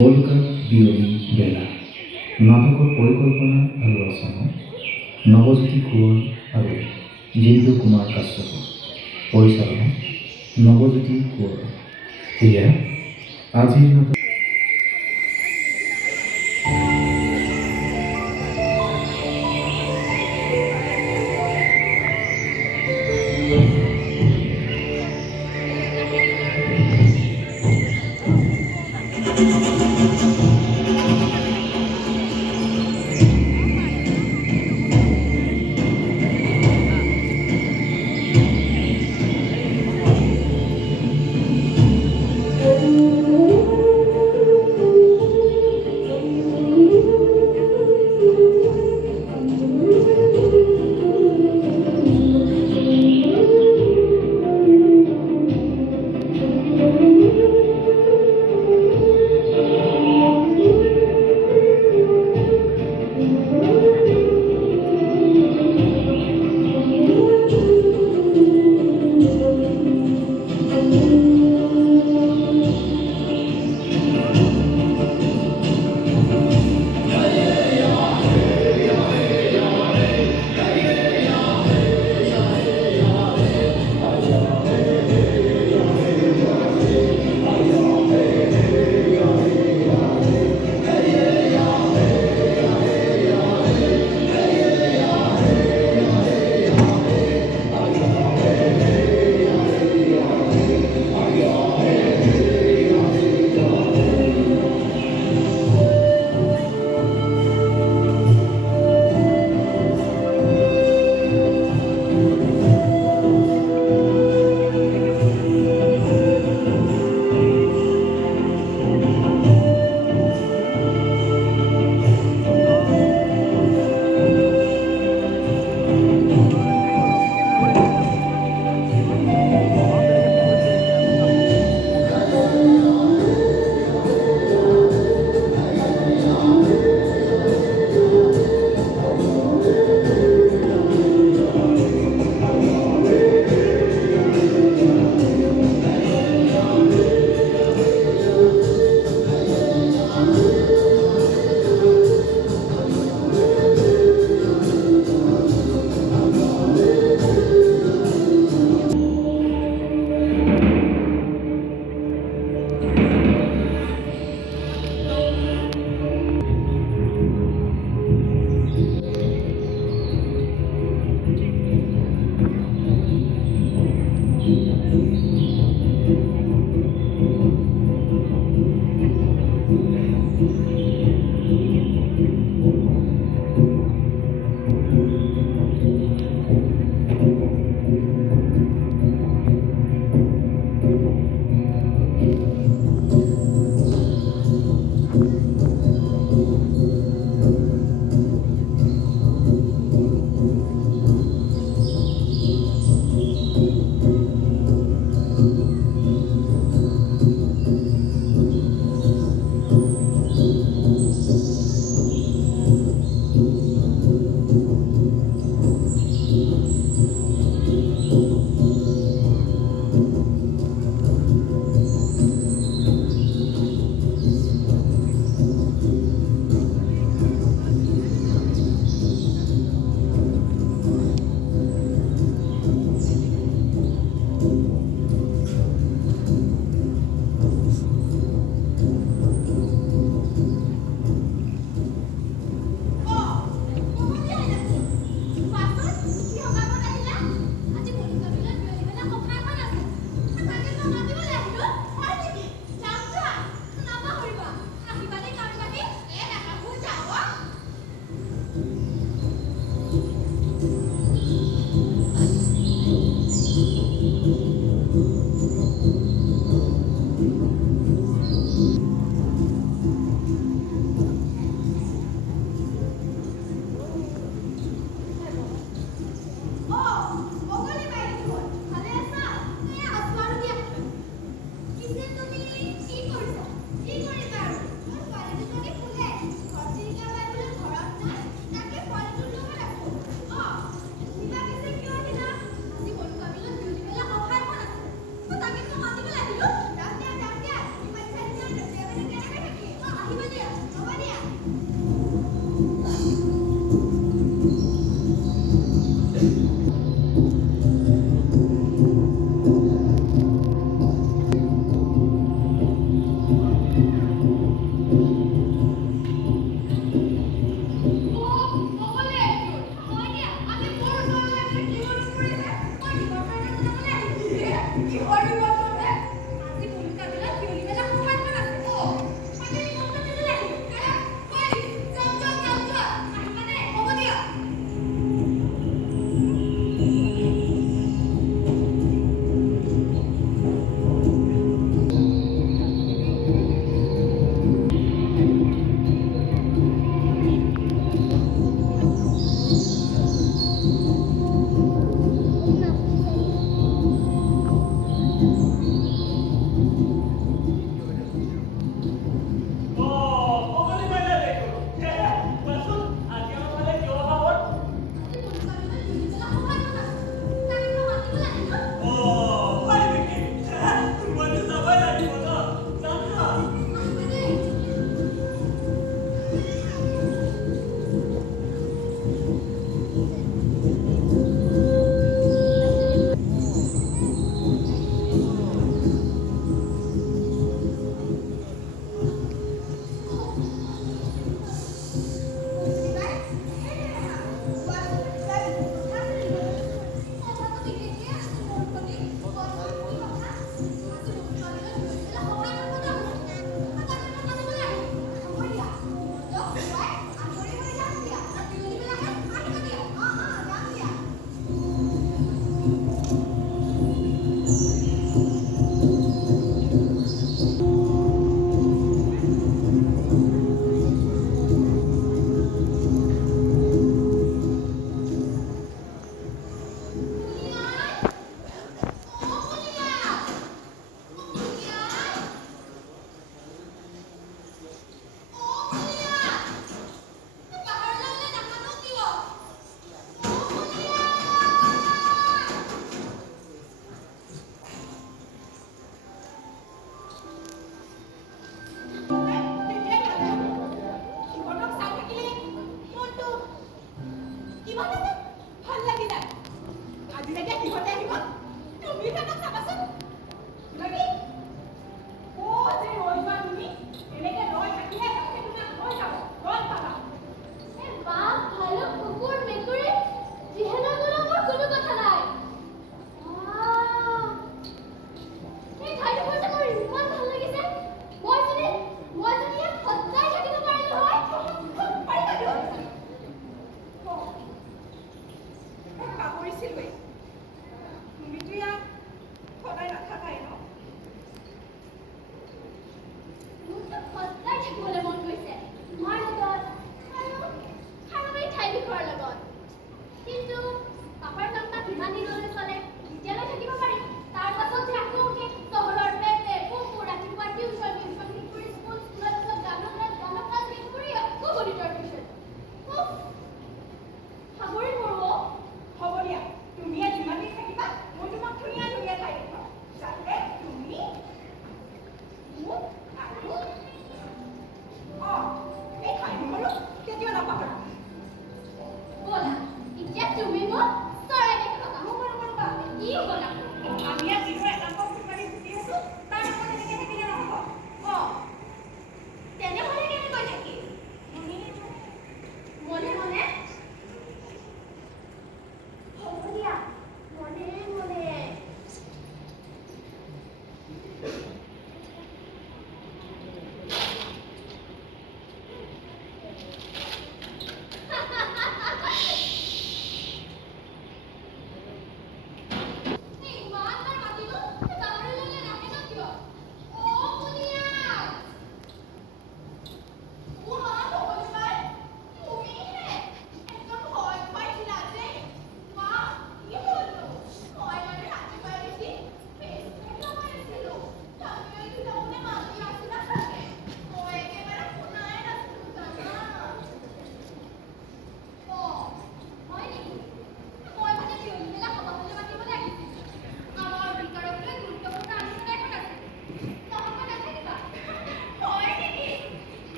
কলকাতা বিয়লি বেলা নাটকৰ পৰিকল্পনা আৰু ৰচনা নৱজ্যোতি কোঁৱৰ আৰু জিন্তু কুমাৰ কাশ্যপ, পৰিচালনা নৱজ্যোতি কোঁৱৰ। এয়া আজিৰ নাটক।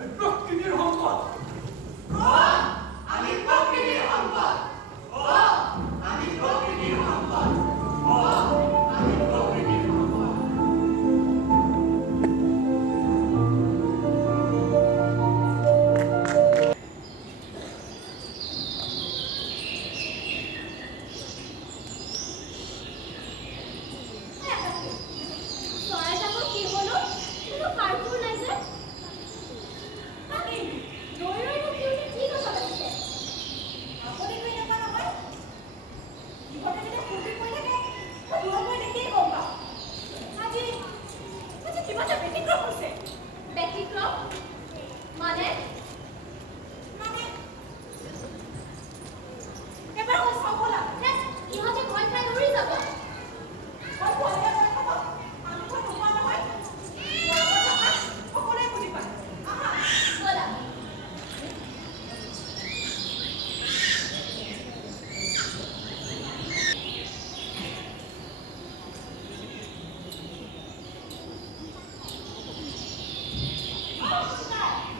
আমি প্ৰকৃতিৰ সম্পদ। আমি প্ৰকৃতিৰ সম্পদ। আমি প্ৰকৃতিৰ সম্পদ। আমি প্ৰকৃতিৰ সম্পদ। চৰাইজাকৰ কি হলো? কোনো কাৰ্টুন নাই যে। ৰৈ ৰৈ নকৰিলে কি কথা পাতিছে? আপুনি কৈ নাপায় নহয়। ইহঁতে যেতিয়া ফূৰ্তি কৰি থাকে, মই দূৰত গৈ দেখিয়ে গম পাওঁ। আজি কিবা এটা ব্যতিক্ৰম হৈছে। ব্যতিক্ৰম? মানে এবাৰ মই চাব ব'লা। ইহঁতে ভয় খাই উৰি যাব। মই পোৱালিয়ে ভয় খাব। মাংস নোপোৱা নহয়। মৰমৰ কথা সকলোৱে বুজি পায়। আহা, ব'লা।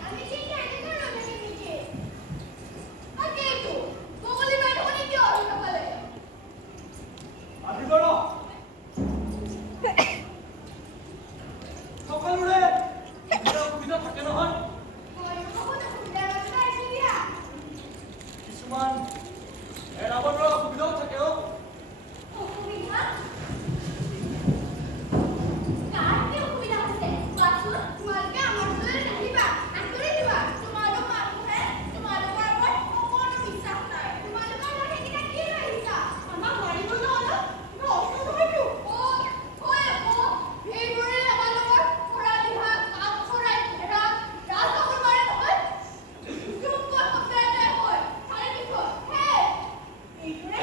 আমি কিন্তু এনেকৈ নাথাকিম নেকি? তাকেইতো, বগলী বাইদেউহঁতে কিয় আহি নাপালে? আহিব ৰ। সকলোৰে সুবিধা থাকে নহয়। কিছুমান এৰাব পৰা সুবিধাও থাকে। অসুবিধা? কাৰ কি অসুবিধা হৈছে? কোৱাচোন। তোমালোকে আমাৰ ওচৰলৈ নাহিবা। আঁতৰি যোৱা। তোমালোক মানুহে তোমালোকৰ ওপৰত অকণো বিশ্বাস নাই। তোমালোকৰ লগত সেইকেইটা কি লৈ আহিছা? আমাক মাৰিবলৈ অলপ? কিবা অস্ত্ৰ নহয়তো। এইবোৰে আমাৰ লগত খৰা দিহা, কাম চৰাই, ভেড়া, ৰাজহাঁহৰ মাৰে নহয়। চুপ কৈ শব্দ এটাই হয়। তাৰে পিছত এইবোৰে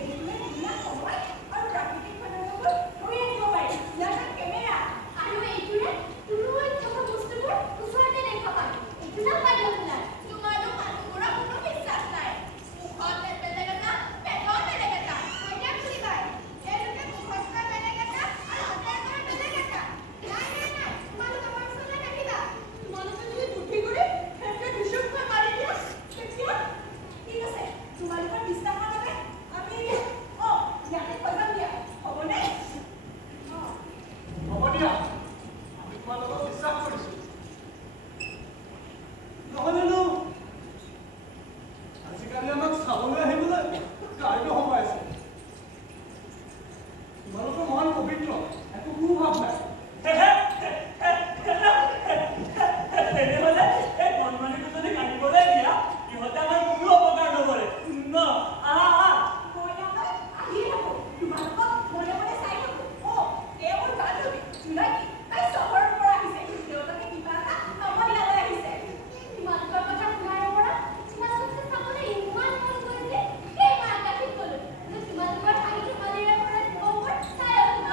এইবিলাক সময় আৰু প্ৰাকৃতিক ঘটনাবোৰ ধৰি ৰাখিব পাৰি। ইয়াৰ নাম কেমেৰা। আৰু এইটোৰে দূৰৈত থকা বস্তুবোৰ ওচৰতে দেখা পায়। এইটো নাম বাইনকুলাৰ। তোমালোক মানুহবোৰৰ কোনো বিশ্বাস নাই। মুখত বেলেগ এটা, পেটত বেলেগ এটা। হয়নে বুজিবাই? এওঁলোকে মুখত কয় বেলেগ এটা আৰু হাতেৰে কয় বেলেগ এটা। নাই, তোমালোক আমাৰ ওচৰলৈ নাহিবা। তোমালোকে যদি বুদ্ধি কৰি সেনেকৈ ধুচুককৈ মাৰি দিয়া, তেতিয়া ঠিক আছে। তোমালোকৰ বিশ্বাসৰ বাবে আমি ইয়াতে থৈ যাম দিয়া। হ'বনে? হ'ব দিয়া, আমি তোমালোকক বিশ্বাস কৰিছো। নহ'লেনো আজিকালি আমাক চাবলৈ আহিবলৈ কাৰনো সময় আছে? তোমালোকৰ মন পবিত্ৰ, একো কুভাৱ নাই। তেনেহ'লে এই বনমানিটো যদি কাটিবলৈ দিয়া, ইহঁতে আমাৰ কোনো অপকাৰ নকৰে। ন? আহা। মই ইয়ালৈ আহিয়ে থাকোঁ। তোমালোকক মনে মনে চাই থাকোঁ। এওঁ মোৰ বান্ধৱী জোনাকী। তাই চহৰৰ পৰা আহিছে। তেওঁলোকে কিবা এটা কামত ইয়ালৈ আহিছে। তোমালোকৰ কথা শুনাৰ পৰা তোমালোকক চাবলৈ ইমান মন গৈছে। সেই মই আকাশীত গ'লো। তোমালোকৰ হাঁহি ধেমালিৰে পৰা জীৱনবোৰ চাই আছোঁ।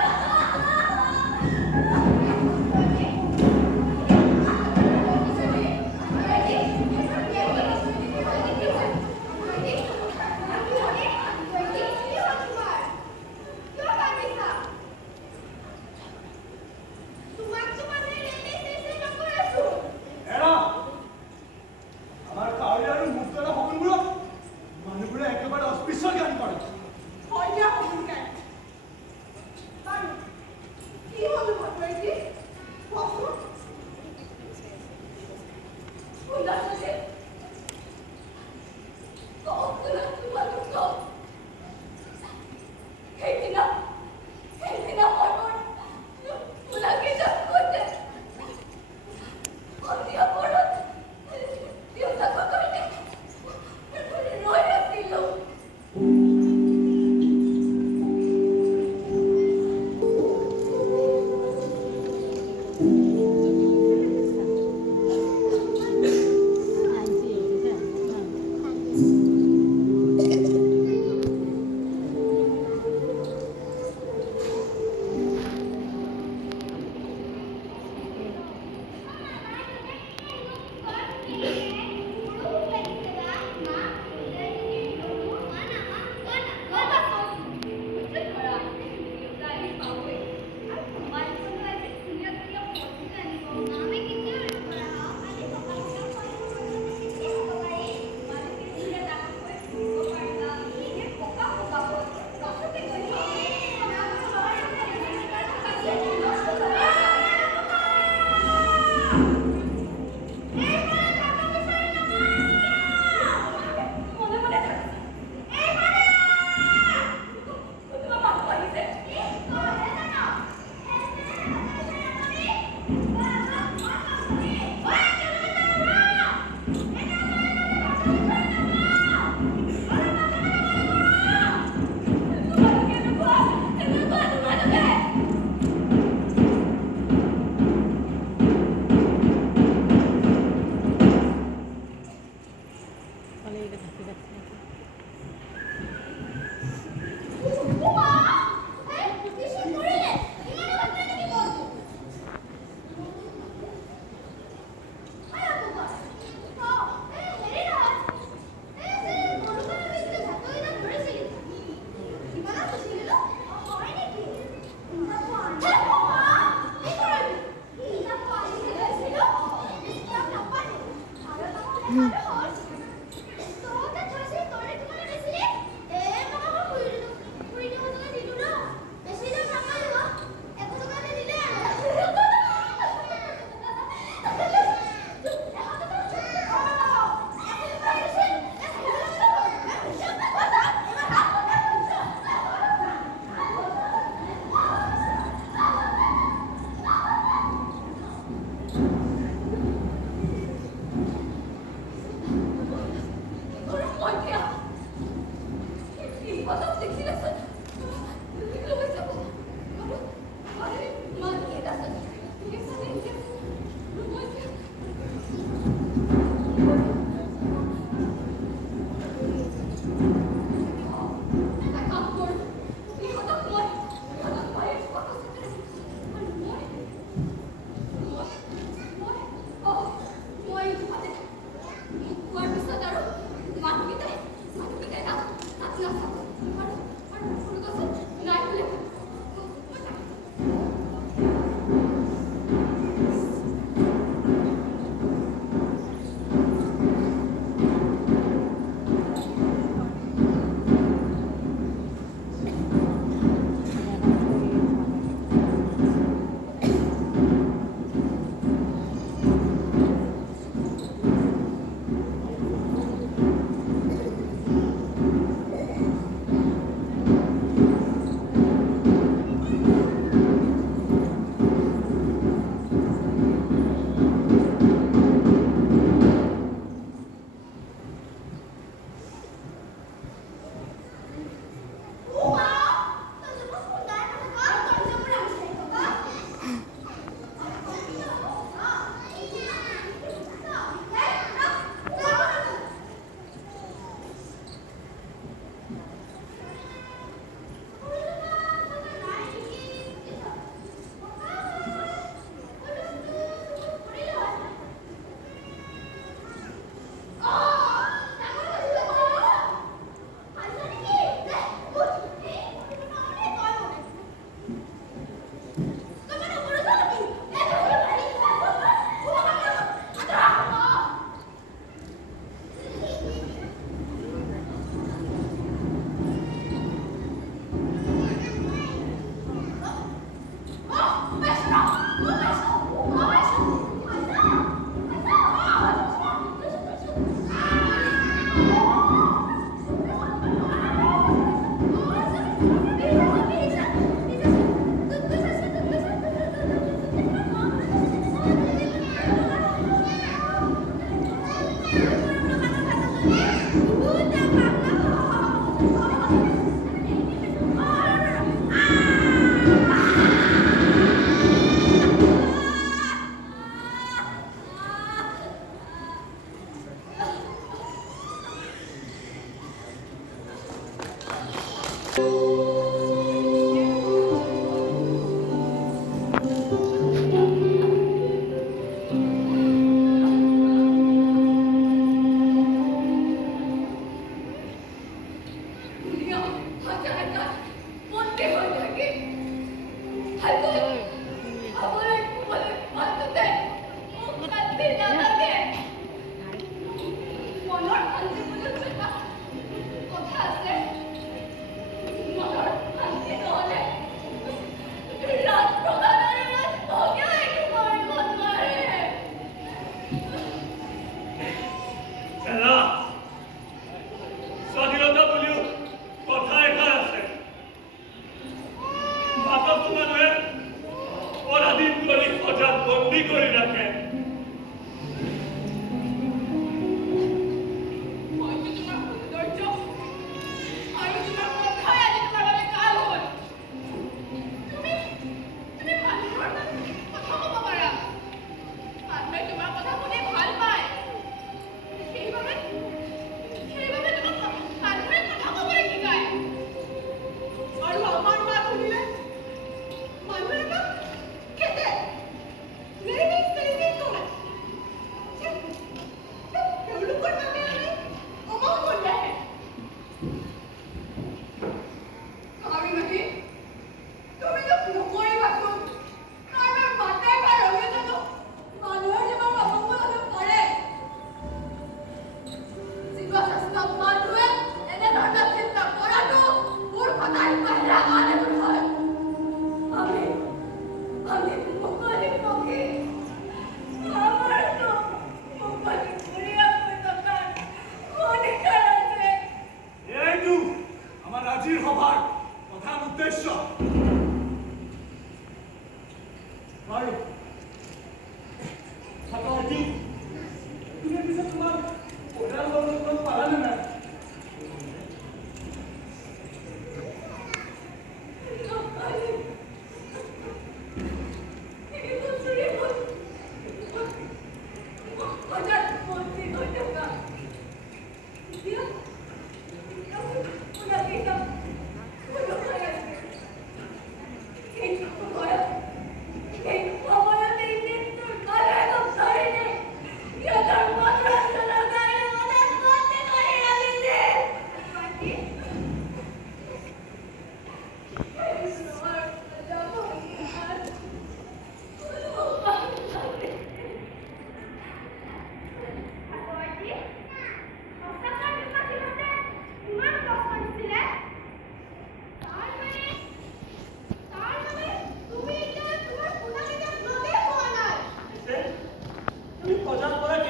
এৰা, আমাৰ কাউৰী আৰু মুক্তৰা সপোনবোৰক মানুহবোৰে একেবাৰে অস্পৃশ্য জ্ঞান কৰে। হয় দিয়া সপোনকাৰী। বাৰু কি হ'ল ভদ্ৰজী? কোৱাচোন। শুনা যে তোমালোক সেইদিনা মই ওলাকে যাম কৈছে। সন্ধিয়া পৰত দেউতাকৰ কাৰণে ৰৈ আছিলোঁ। আমি কিন্তু তহঁতে থৈছে তৰে কিমান বেছিলি টকা মই ফুৰি দিব টকা দিলো ন বেছি দাম নাপালো 100 টকাতে দিলে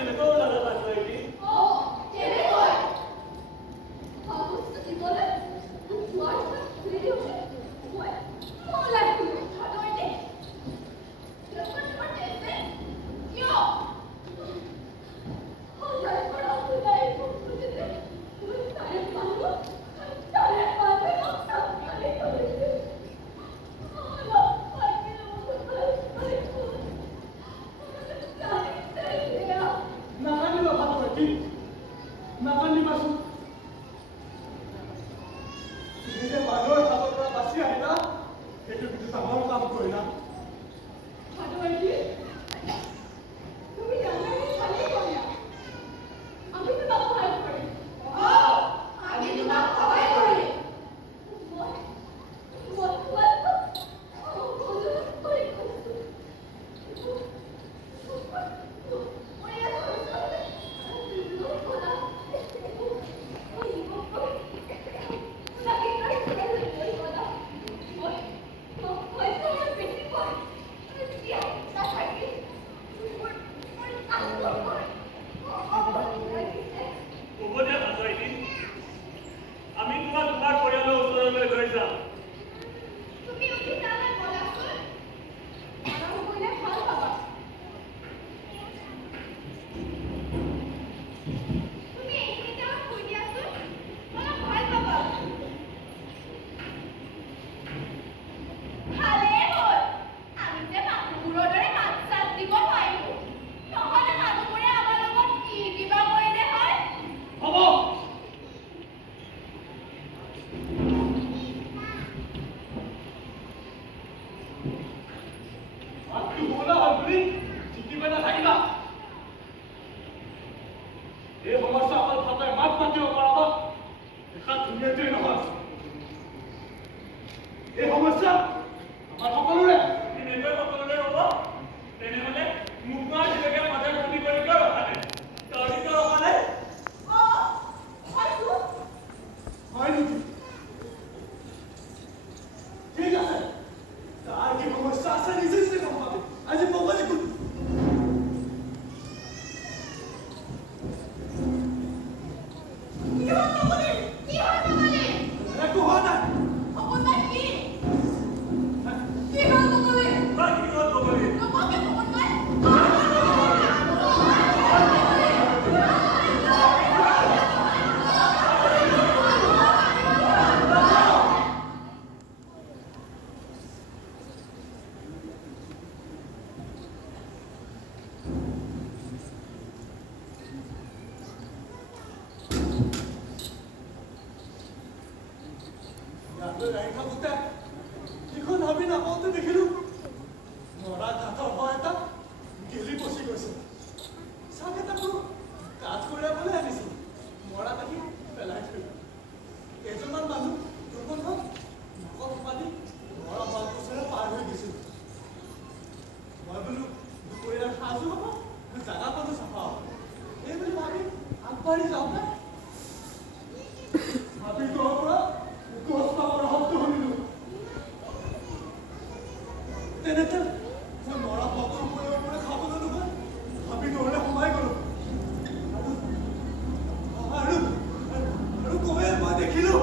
কেনেকৈ ওলালে পাইছো এটি কেনেকৈ? ভাবুচটো দিবলৈ তোমাৰ খুলি দিওঁতে মই ওলাই গ'লো। ভাদৰতে তোমাৰ টেষ্ট কিয়? সজাই পৰা ওলাই গৈছিলে। তাৰে মানুহ মোক চাপকালি কৰিছে। অলপ পাইছে নাকান্দিবা ভাগৱতী, নাকান্দিবাচোন। তুমি যে মানুহৰ হাতৰ পৰা বাচি আহিলা, সেইটো কিন্তু ডাঙৰ কাম কৰিলা। ভাদৰতে তুমি জানানে ভালেই কৰিলা। আমি তোমাক সহায় কৰিম। আমি তোমাক সহায় কৰিম। মই তোমাক অনুৰোধ কৰি কৈছোঁ। হ'ব দিয়া পাইছো এটি আমি তোমাক তোমাৰ পৰিয়ালৰ ওচৰলৈ লৈ যাম তুমি উঠি তালৈ বলাচোন। আৰাম কৰিলে ভাল পাবা। তুমি এইখিনিতে অলপ শুই দিয়াচোন, অলপ ভাল পাবা। ভালেই হ'ল। আমি যে মানুহবোৰৰ দৰে মাত-চাত দিব পাৰিলো। নহ'লে মানুহবোৰে আমাৰ লগত কি কিবা কৰিলে হয়। হ'ব। মাতটো শুনা হ'ল বুলি জিকি পেলাই থাকিবা। এই সমস্যা অকল ভাৱে মাত মাতিব পৰাব দেখাত ধুনীয়াটোৱে নহয়। এই সমস্যা আমাৰ সকলোৰে। এনেকৈ সকলোৰে হ'ব তেনেহ'লে মোক মই জীৱকে মাজে ক্ষতি কৰি কিয় ৰখা নাই তহঁতি কিয় ৰখা নাই হয়তো হয় নেকি? ঠিক আছে, তাৰ কি সমস্যা আছে নিজে নিজে গম পাবি। আজি পগলি কোন? কিহৰ নগলি? কিহৰ নগলি? একো হোৱা নাই। অকণমান কি? কিহৰ নগলি? বা কি হ'ল বগলী নকবি অকণমান। ইয়ালৈ আহি থাকোঁতে যিখন হাবি নাপাওঁতে দেখিলোঁ মৰা কাঠৰ হয় এটা গেলি পচি গৈছে। চাগে তাকো কাঠ কঢ়িয়াবলৈ আনিছিল। মৰা দেখি পেলাই থৈ কেইজনমান মানুহ দুৰ্গন্ধত নাকত পানী মৰা বালগছেৰে পাৰ হৈ গৈছিল। মই বোলো দুপৰীয়াৰ সাজো হ'ব, জাগাকণো চাফা হ'ব। এই বুলি ভাবি আগবাঢ়ি যাওঁতে হাবিটোৰ পৰা গছ পাবৰ শব্দ শুনিলোঁ। তেনেতে মই মৰা বাঘৰ ওপৰে ওপৰে খাবলৈ নহয় হাবিটোলৈ সোমাই গ'লো। আৰু আৰু কমেই মই দেখিলোঁ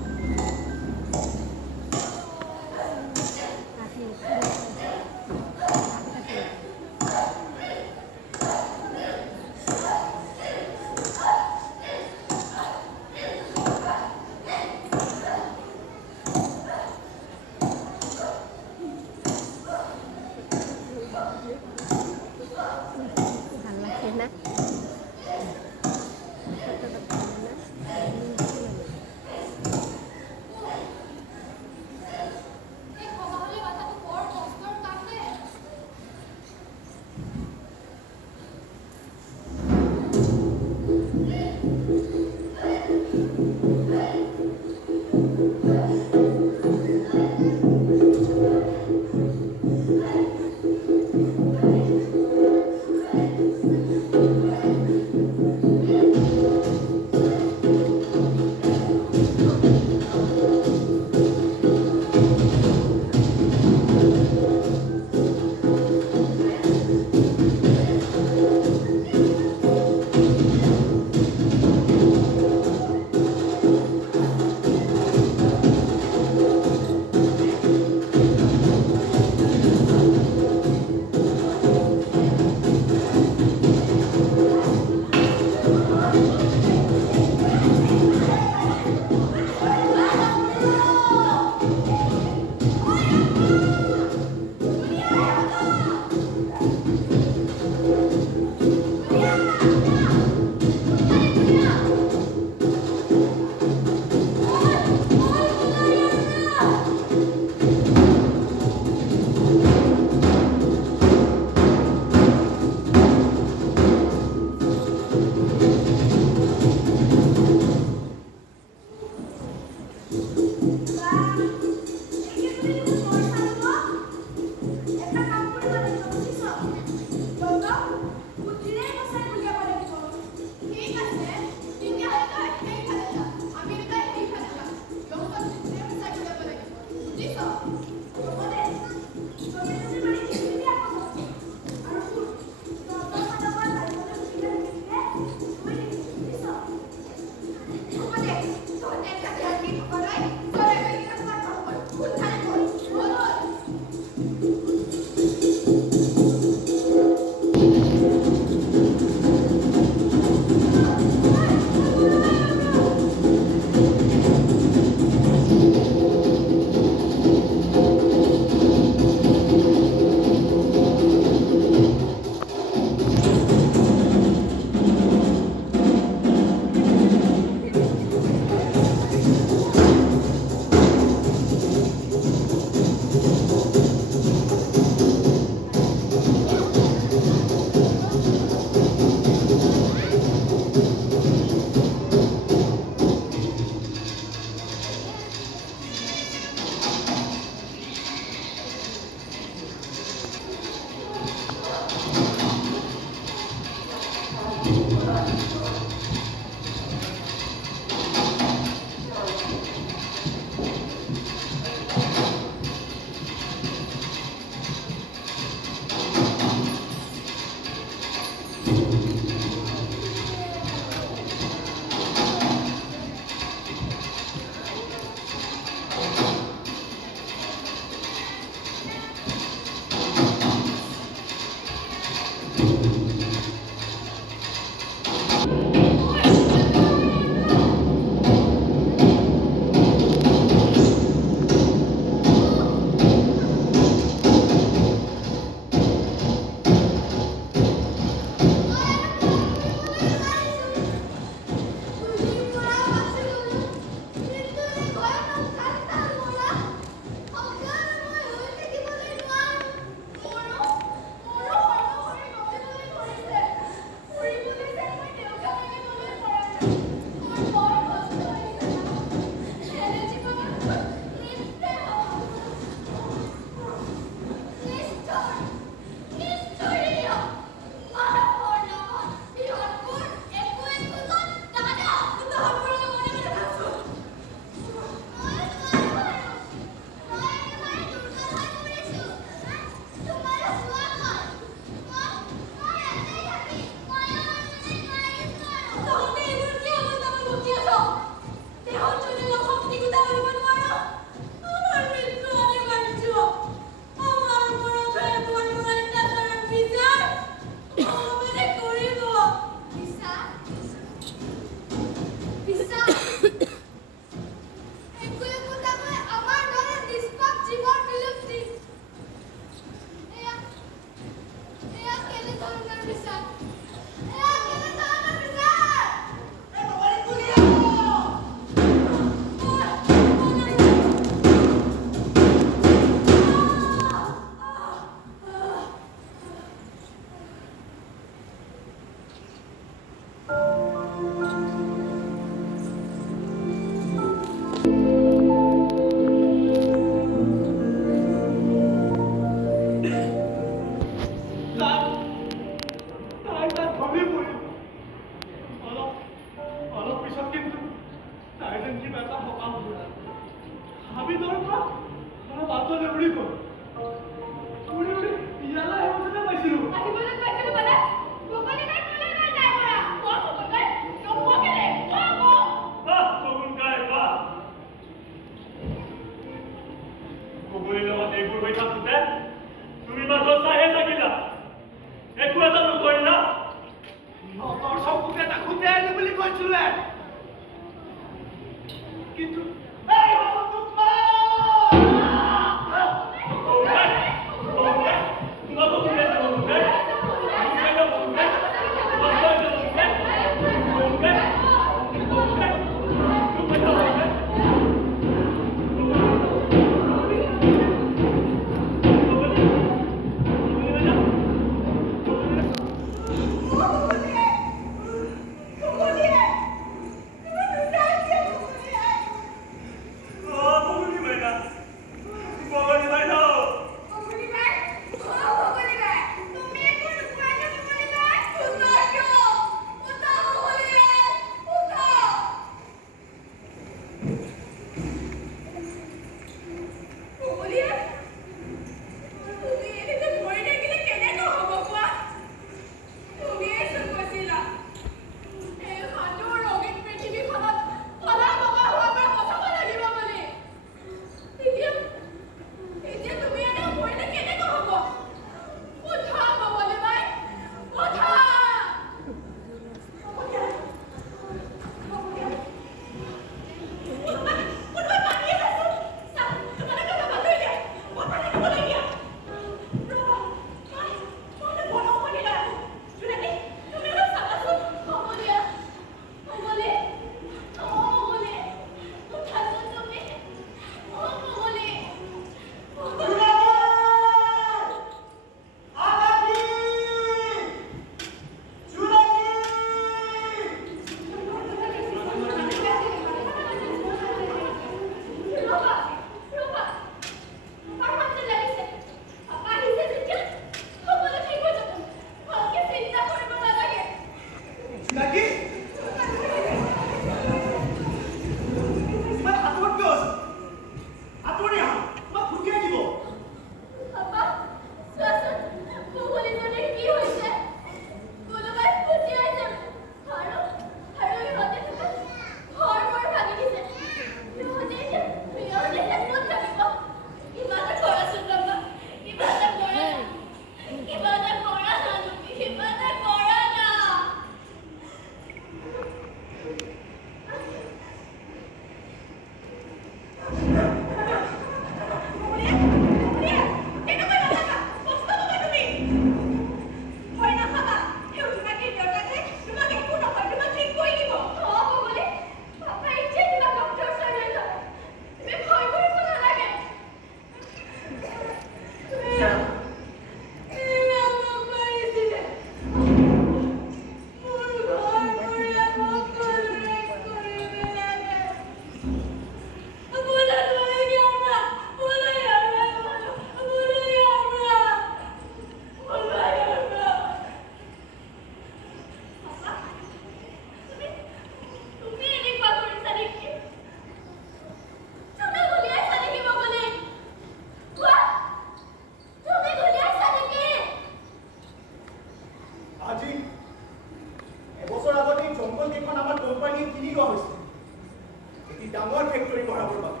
ডাঙৰ ফেক্টৰী বঢ়াবৰ বাবে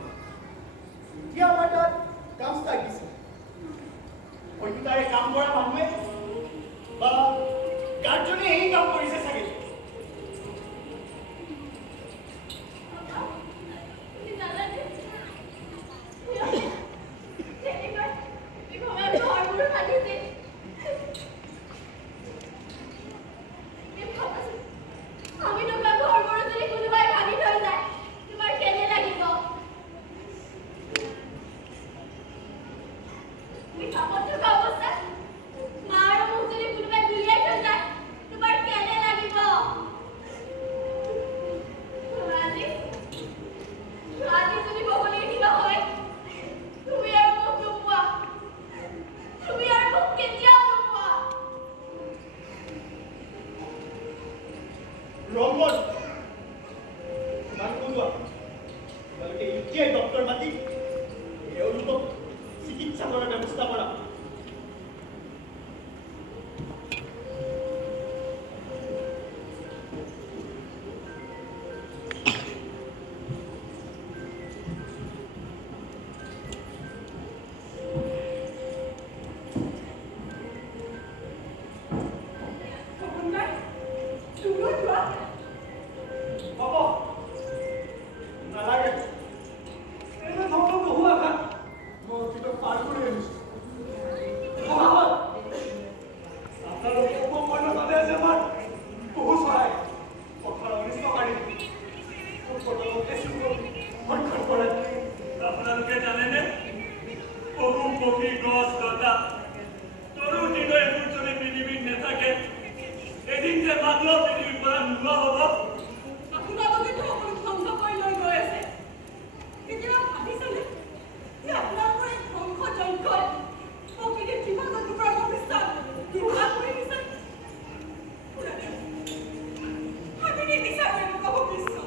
এতিয়া আমাৰ তাত কাম ষ্টাৰ্ট দিছে হয়তো তাৰে কাম কৰা মানুহে বা গাৰ্জনে এই কাম কৰিছে চাগে ৰংগন ইমান কোনোৱা তোমালোকে এতিয়াই ডক্টৰ মাতি এওঁলোকক চিকিৎসা কৰাৰ ব্যৱস্থা কৰা আপোনালোকে জানেনে পশু পক্ষী গছ লতা তৰু হৃদয় এইবোৰ যদি পৃথিৱীত নাথাকে এদিন যে মানুহ পৃথিৱীৰ পৰা নোহোৱা হ'ব আপোনালোকে সকলো ধ্বংস কৰি লৈ গৈ আছে কেতিয়াবা ভাবিছেনে যে আপোনালোকৰ এই ধ্বংস যজ্ঞই প্ৰকৃতিৰ জীৱ জন্তুবোৰৰ ভৱিষ্যত দুৰ্বল কৰি দিছে আমি নিবিচাৰোঁ এনেকুৱা ভৱিষ্যত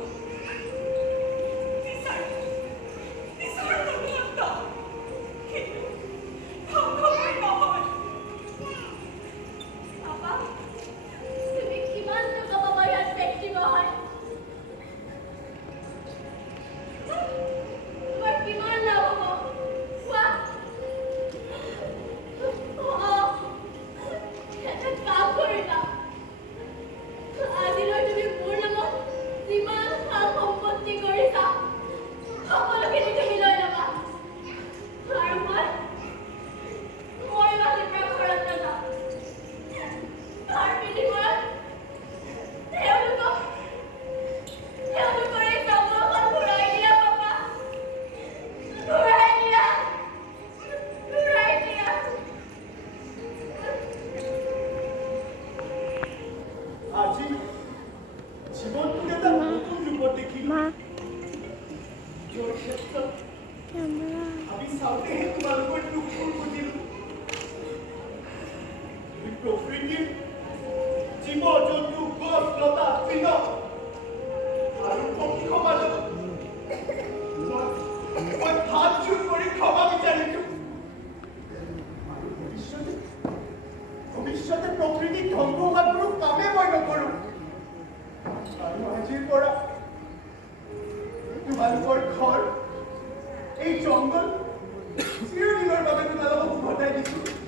আজি জীৱনটোক এটা নতুন ৰূপত দেখিলো য'ৰ ক্ষেত্ৰত আমি চাওঁতেহে তোমালোকৰ দুখবোৰ বুজিলো প্ৰকৃতিৰ জীৱ জন্তু গছ লতা তৃণ আৰু পক্ষী সমাজত মই হাত জোৰ কৰি ক্ষমা বিচাৰিছো আৰু ভৱিষ্যতে প্ৰকৃতি ধ্বংস হোৱাৰ কোনো কামেই মই নকৰোঁ আৰু আজিৰ পৰা তোমালোকৰ ঘৰ এই জংঘল চিৰদিনৰ বাবে তোমালোকক উভতাই দিছোঁ